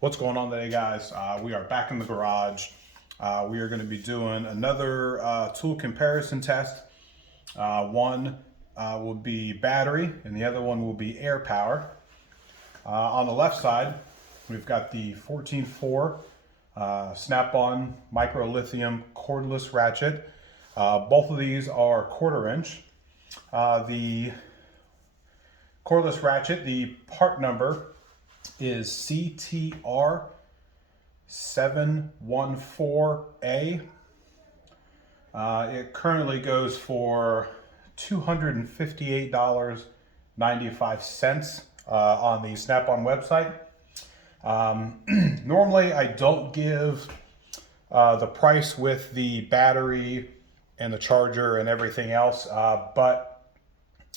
What's going on today, guys? We are back in the garage. We are going to be doing another tool comparison test. One will be battery and the other one will be air power. On the left side, we've got the 14.4 snap-on MicroLithium cordless ratchet. Both of these are 1/4 inch. The cordless ratchet, the part number is CTR714A. It currently goes for $258.95 on the Snap-on website. Normally I don't give the price with the battery and the charger and everything else, but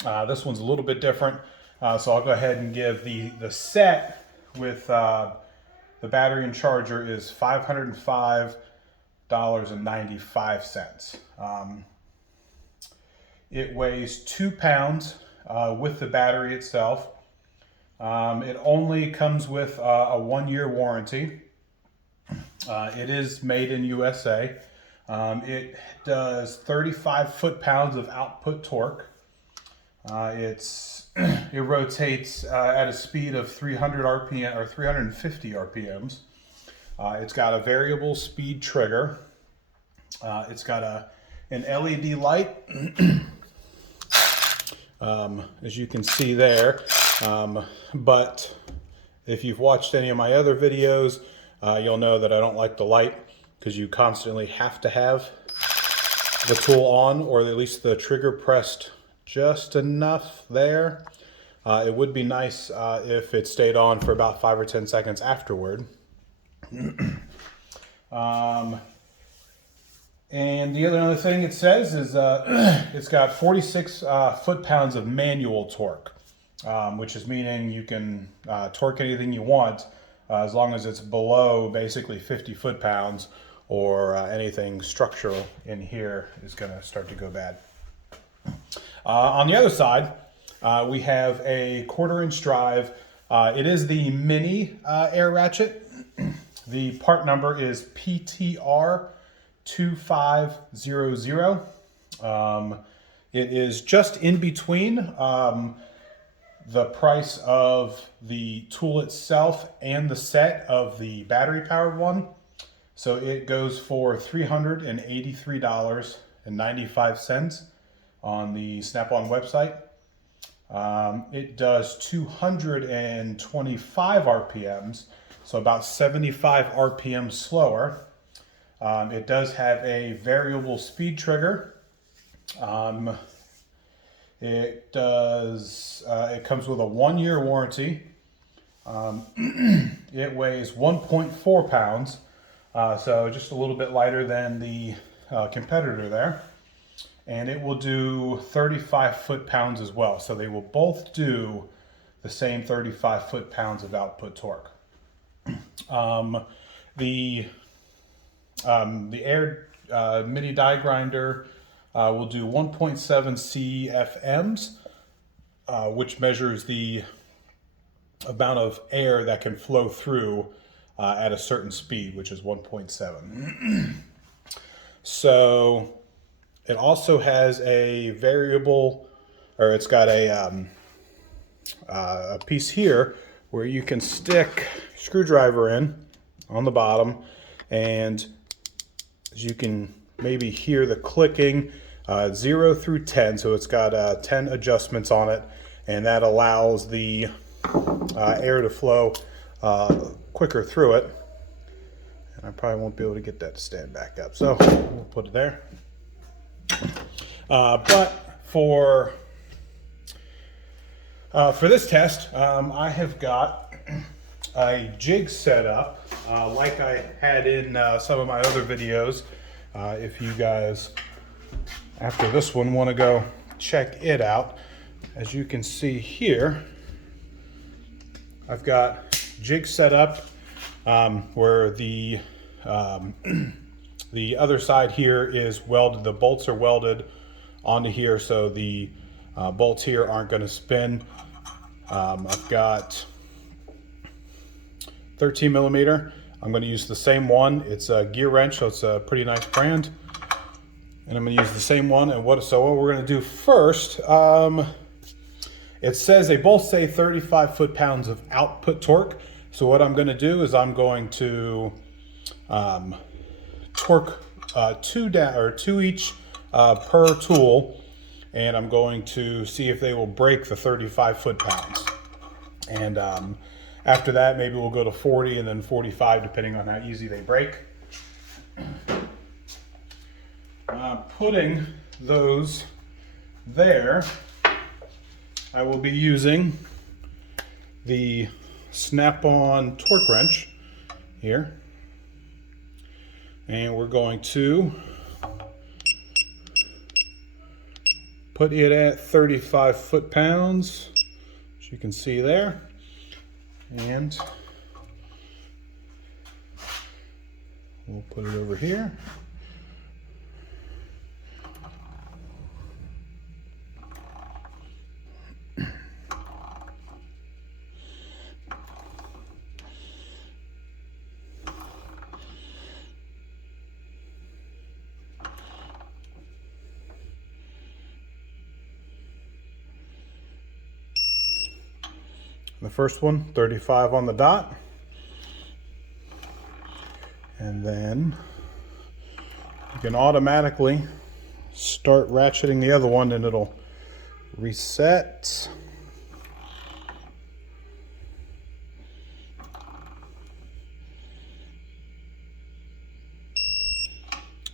this one's a little bit different. So I'll go ahead and give the set with the battery and charger is $505.95. It weighs 2 pounds with the battery itself. It only comes with a 1-year warranty. It is made in USA. It does 35 foot-pounds of output torque. It rotates at a speed of 300 RPM or 350 RPMs. It's got a variable speed trigger. It's got an LED light, as you can see there. But if you've watched any of my other videos, you'll know that I don't like the light because you constantly have to have the tool on, or at least the trigger pressed just enough there. It would be nice if it stayed on for about 5 or 10 seconds afterward. And the other thing it says is it's got 46 foot-pounds of manual torque, which is meaning you can torque anything you want as long as it's below basically 50 foot-pounds, or anything structural in here is going to start to go bad. On the other side, we have a 1/4 inch drive. It is the mini Air Ratchet. The part number is PTR2500. It is just in between the price of the tool itself and the set of the battery powered one. So it goes for $383.95 on the Snap-on website. It does 225 RPMs, so about 75 RPM slower. It does have a variable speed trigger. It comes with a 1-year warranty. It weighs 1.4 pounds, so just a little bit lighter than the competitor there. And it will do 35 foot-pounds as well. So they will both do the same 35 foot-pounds of output torque. The Air mini die grinder will do 1.7 CFMs, which measures the amount of air that can flow through at a certain speed, which is 1.7. So it also has a variable, or it's got a piece here where you can stick a screwdriver in on the bottom, and as you can maybe hear the clicking, 0 through 10, so it's got 10 adjustments on it, and that allows the air to flow quicker through it. And I probably won't be able to get that to stand back up, so we'll put it there. But for this test, I have got a jig set up like I had in some of my other videos. If you guys, after this one, want to go check it out, as you can see here, I've got jig set up where the other side here is welded. The bolts are welded onto here, so the bolts here aren't going to spin. I've got 13 millimeter. I'm going to use the same one. It's a Gear Wrench, so it's a pretty nice brand. And I'm going to use the same one. And what we're going to do first, it says they both say 35 foot-pounds of output torque. So what I'm going to do is I'm going to torque two each per tool, and I'm going to see if they will break the 35 foot-pounds. And after that, maybe we'll go to 40 and then 45, depending on how easy they break. Putting those there, I will be using the snap-on torque wrench here, and we're going to put it at 35 foot-pounds, as you can see there, and we'll put it over here. The first one, 35 on the dot. And then you can automatically start ratcheting the other one and it'll reset.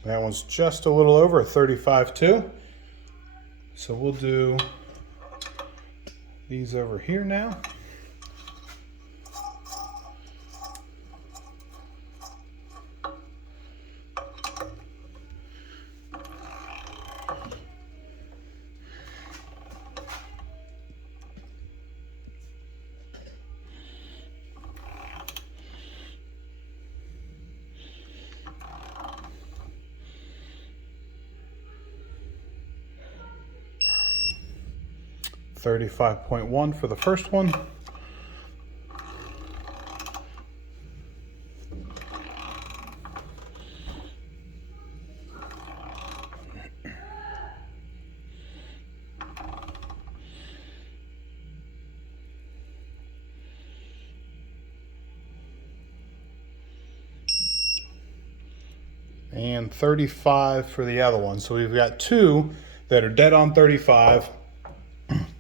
That one's just a little over 35 too. So we'll do these over here now. $35.1 for the first one. And 35 for the other one. So we've got two that are dead on 35.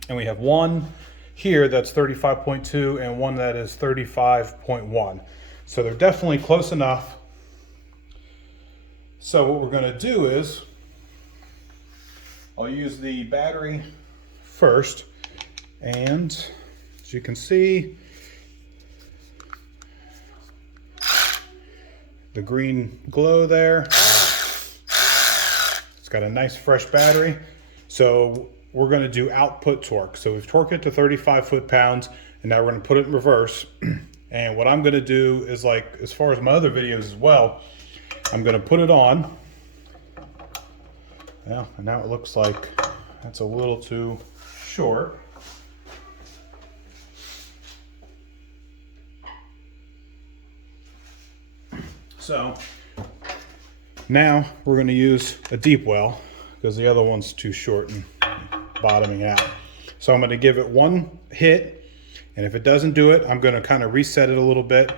And we have one here that's 35.2 and one that is 35.1. So they're definitely close enough. So what we're going to do is I'll use the battery first. And as you can see, the green glow there. It's got a nice fresh battery. So we're going to do output torque. So we've torqued it to 35 foot-pounds, and now we're going to put it in reverse. And what I'm going to do is, like, as far as my other videos as well, I'm going to put it on. Yeah, and now it looks like that's a little too short. So now we're going to use a deep well because the other one's too short and bottoming out. So I'm going to give it one hit, and if it doesn't do it, I'm going to kind of reset it a little bit.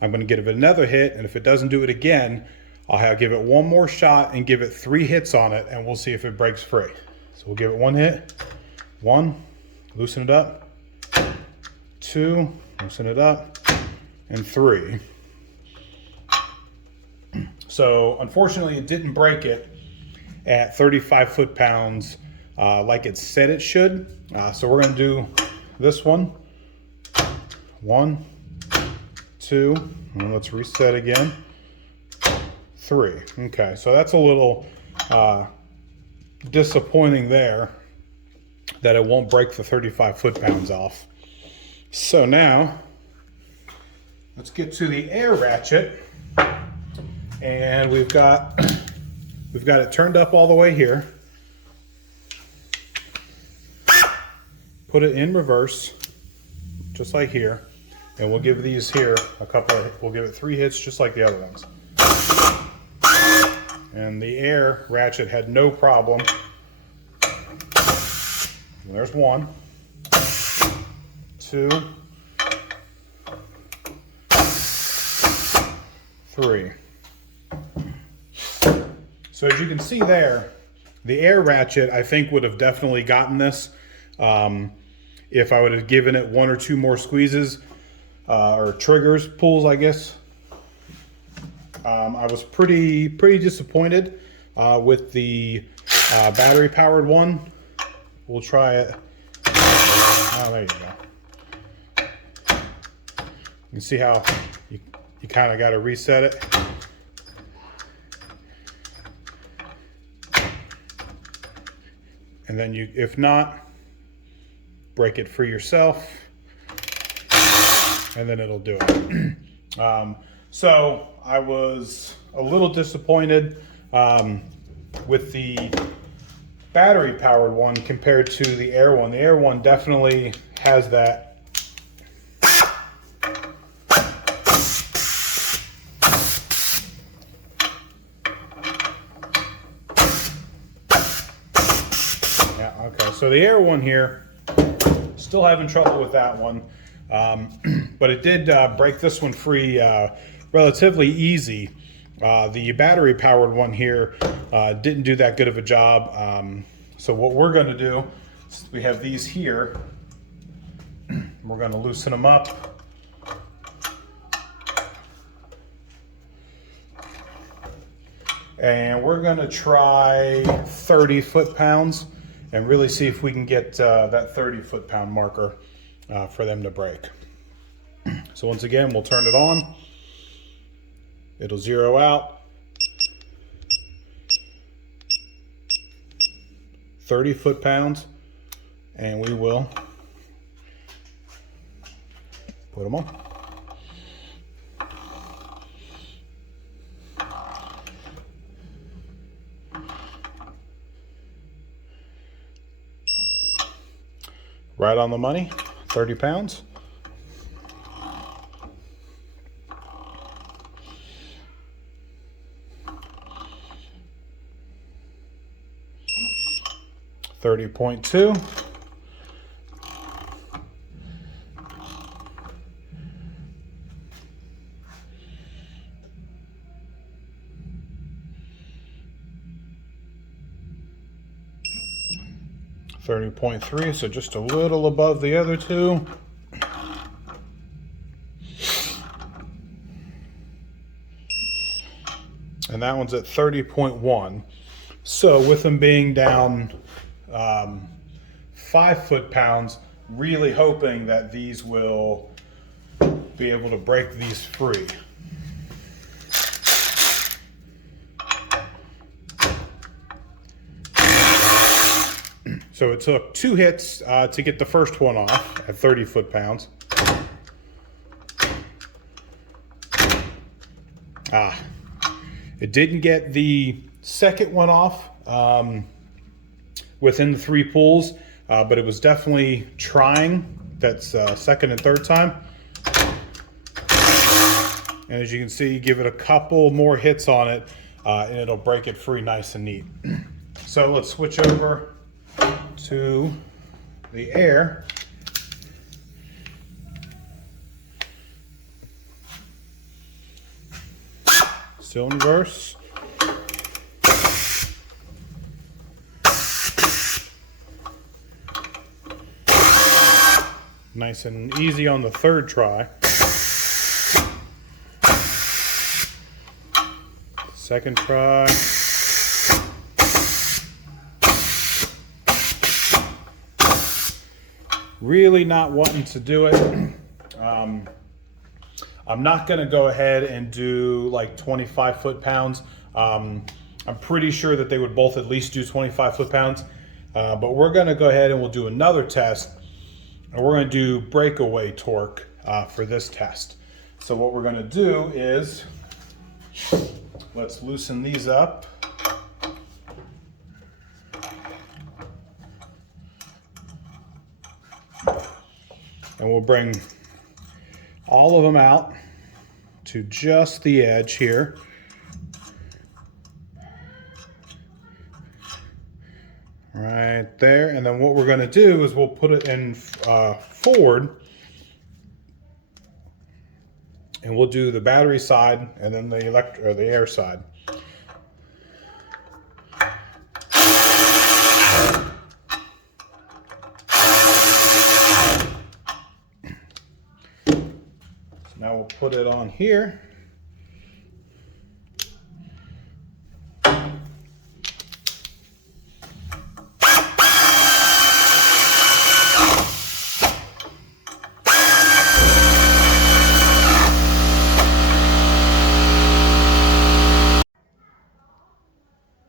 I'm going to give it another hit, and if it doesn't do it again, I'll give it one more shot and give it 3 hits on it, and we'll see if it breaks free. So we'll give it one hit. 1, loosen it up. 2, loosen it up. And 3. So unfortunately, it didn't break it at 35 foot-pounds like it said it should. So we're going to do this one. 1, 2, and let's reset again. 3. Okay, so that's a little disappointing there that it won't break the 35 foot-pounds off. So now let's get to the Air Ratchet, and we've got it turned up all the way here. Put it in reverse, just like here. And we'll give these here we'll give it 3 hits just like the other ones. And the Air Ratchet had no problem. And there's 1, 2, 3. So as you can see there, the Air Ratchet I think would have definitely gotten this if I would have given it 1 or 2 more squeezes or triggers, pulls, I guess. I was pretty disappointed with the battery powered one. We'll try it. Oh, there you go. You can see how you kind of got to reset it. And then you, if not, break it free yourself, and then it'll do it. So I was a little disappointed with the battery powered one compared to the Air one. The Air one definitely has that So the Air one here, still having trouble with that one, but it did break this one free relatively easy. The battery powered one here didn't do that good of a job. So what we're going to do is we have these here. We're going to loosen them up. And we're going to try 30 foot-pounds and really see if we can get that 30 foot-pound marker for them to break. So once again, we'll turn it on. It'll zero out. 30 foot-pounds, and we will put them on. Right on the money, 30 pounds. $30.2. $30.3, so just a little above the other two. And that one's at 30.1. So with them being down 5 foot-pounds, really hoping that these will be able to break these free. So it took 2 hits to get the first one off at 30 foot-pounds. It didn't get the second one off within the 3 pulls, but it was definitely trying. That's second and third time. And as you can see, give it a couple more hits on it, and it'll break it free nice and neat. So let's switch over to the Air. Still in reverse. Nice and easy on the third try. Second try. Really not wanting to do it. I'm not going to go ahead and do like 25 foot-pounds. I'm pretty sure that they would both at least do 25 foot-pounds. But we're going to go ahead and we'll do another test. And we're going to do breakaway torque for this test. So what we're going to do is, let's loosen these up. And we'll bring all of them out to just the edge here. Right there. And then what we're going to do is we'll put it in forward. And we'll do the battery side and then the air side. So now we'll put it on here.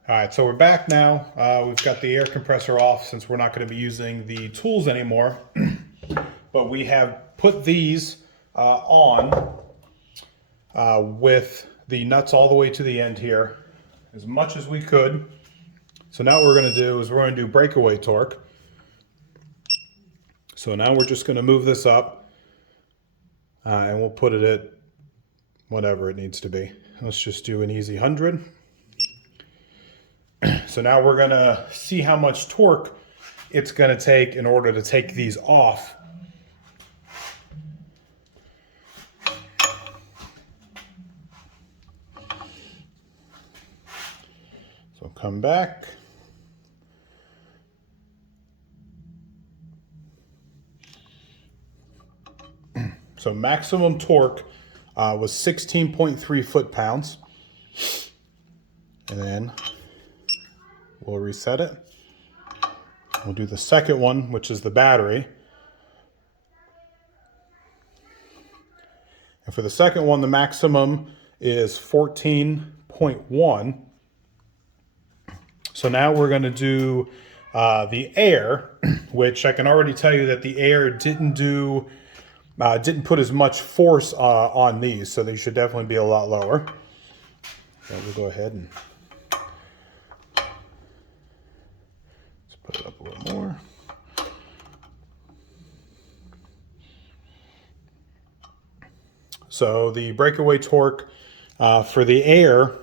All right, so we're back now. We've got the air compressor off since we're not going to be using the tools anymore. But we have put these on with the nuts all the way to the end here, as much as we could. So now what we're going to do is we're going to do breakaway torque. So now we're just going to move this up and we'll put it at whatever it needs to be. Let's just do an easy 100. So now we're going to see how much torque it's going to take in order to take these off. So come back. So maximum torque was 16.3 foot-pounds. And then we'll reset it. We'll do the second one, which is the battery. And for the second one, the maximum is 14.1. So now we're going to do the air, which I can already tell you that the air didn't put as much force on these, so they should definitely be a lot lower. So we'll go ahead and put it up a little more. So the breakaway torque for the air,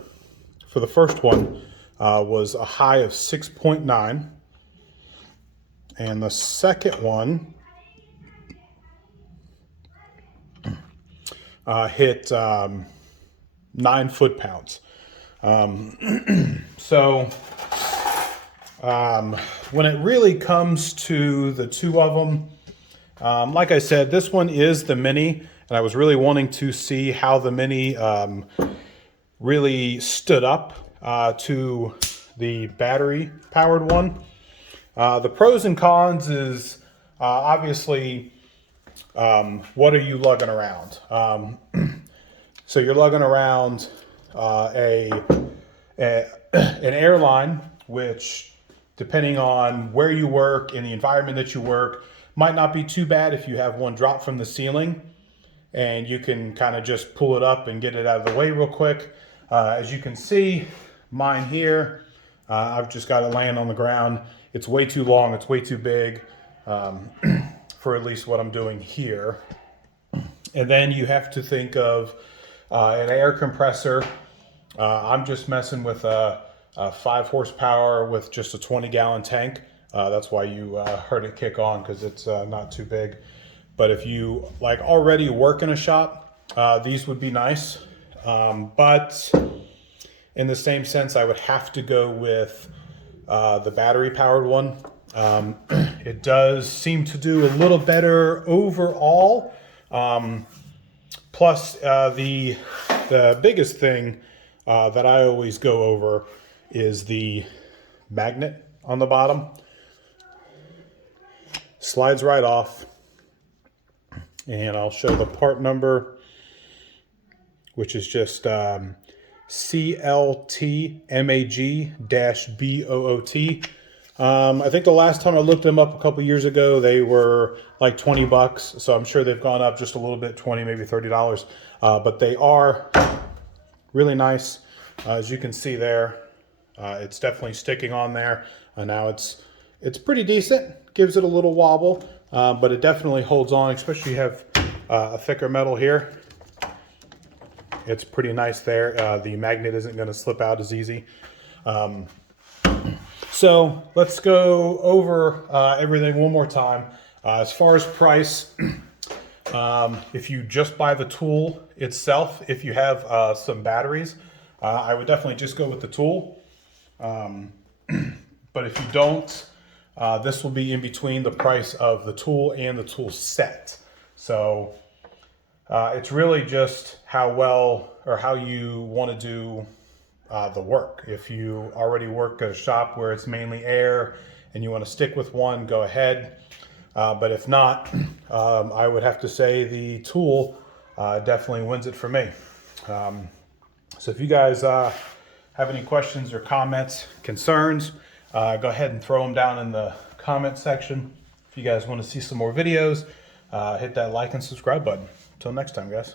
for the first one, was a high of 6.9. And the second one hit 9 foot-pounds. So when it really comes to the two of them, like I said, this one is the Mini, and I was really wanting to see how the Mini really stood up to the battery-powered one. The pros and cons is obviously what are you lugging around? So you're lugging around an airline, which, depending on where you work, in the environment that you work, might not be too bad if you have one drop from the ceiling and you can kind of just pull it up and get it out of the way real quick. As you can see, mine here, I've just got it laying on the ground. It's way too long, it's way too big for at least what I'm doing here. And then you have to think of an air compressor. I'm just messing with a 5 horsepower with just a 20-gallon tank. That's why you heard it kick on, because it's not too big. But if you like already work in a shop, these would be nice. But in the same sense, I would have to go with the battery powered one. It does seem to do a little better overall. Plus the biggest thing that I always go over is the magnet on the bottom. Slides right off. And I'll show the part number, which is just CLTMAG-BOOT. I think the last time I looked them up a couple years ago, they were like 20 bucks. So I'm sure they've gone up just a little bit, 20, maybe $30. But they are really nice. As you can see there, it's definitely sticking on there. Now it's pretty decent. Gives it a little wobble, but it definitely holds on, especially you have a thicker metal here, it's pretty nice there. The magnet isn't going to slip out as easy. So let's go over everything one more time. As far as price, if you just buy the tool itself, if you have some batteries, I would definitely just go with the tool. But if you don't, this will be in between the price of the tool and the tool set. So it's really just how well or how you want to do the work. If you already work at a shop where it's mainly air and you want to stick with one, go ahead. But if not, I would have to say the tool definitely wins it for me. So if you guys have any questions or comments, concerns, go ahead and throw them down in the comment section. If you guys want to see some more videos, hit that like and subscribe button. Until next time, guys.